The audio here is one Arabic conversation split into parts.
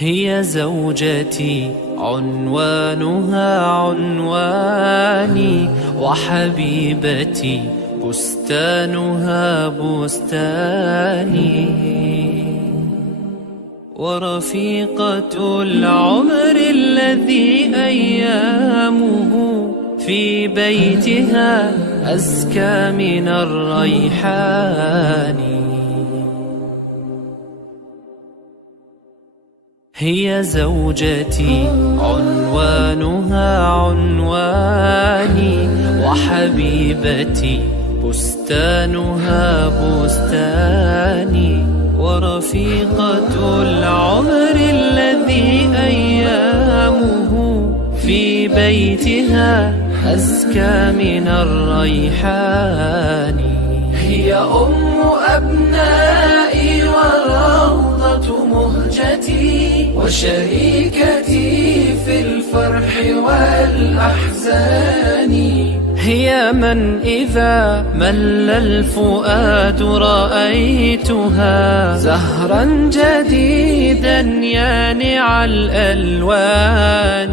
هي زوجتي عنوانها عنواني، وحبيبتي بستانها بستاني، ورفيقة العمر الذي أيامه في بيتها أزكى من الريحان. هي زوجتي عنوانها عنواني، وحبيبتي بستانها بستاني، ورفيقة العمر الذي أيامه في بيتها أزكى من الريحان. هي أم أبنائي والروضة مهجتي، وشريكتي في الفرح والأحزان. هي من إذا مل الفؤاد رأيتها زهرا جديدا يانع الألوان.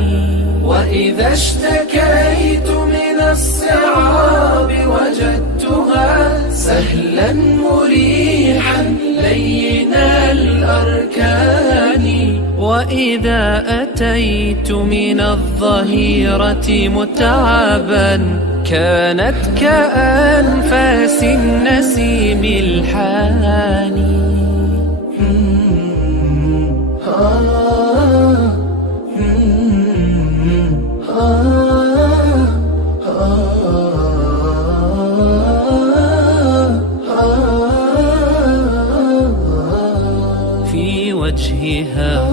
وإذا اشتكيت من الصعاب وجدتها سهلا مريحا لين الأركان. وإذا أتيت من الظهيرة متعبا كانت كأنفاس النسيم الحاني. في وجهها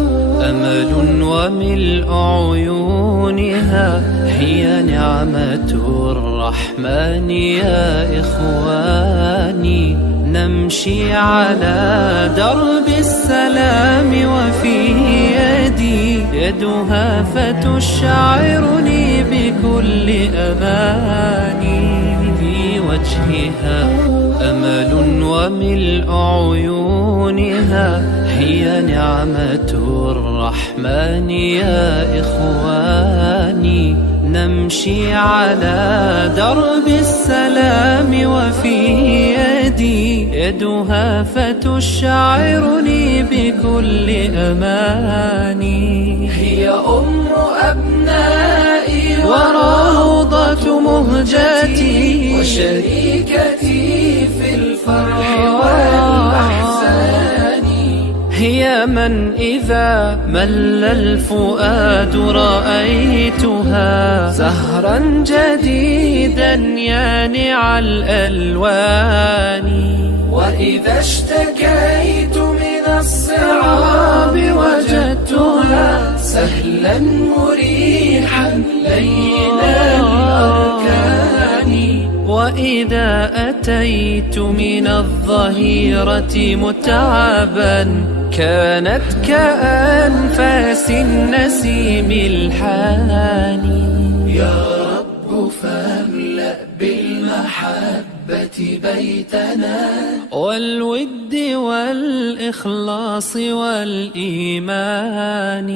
أمل وملء عيونها، هي نعمة الرحمن يا إخواني. نمشي على درب السلام وفي يدي يدها فتشعرني بكل أماني. في وجهها أمل وملء عيونها، هي نعمة الرحمن يا إخواني. نمشي على درب السلام وفي يدي يدها فتشعرني بكل أماني. هي أم أبنائي وروضة مهجتي، وشريكتي في الفرح والأحزان. هي من إذا مل الفؤاد رأيتها زهرا جديدا يانع الألوان. وإذا اشتكيت من الصعاب وجدتها سهلا مريحا لين الأركان. وإذا أتيت من الظهيرة متعبا كانت كأنفاس النسيم الحاني. يا رب فاملأ بالمحبة بيتنا، والود والإخلاص والإيمان.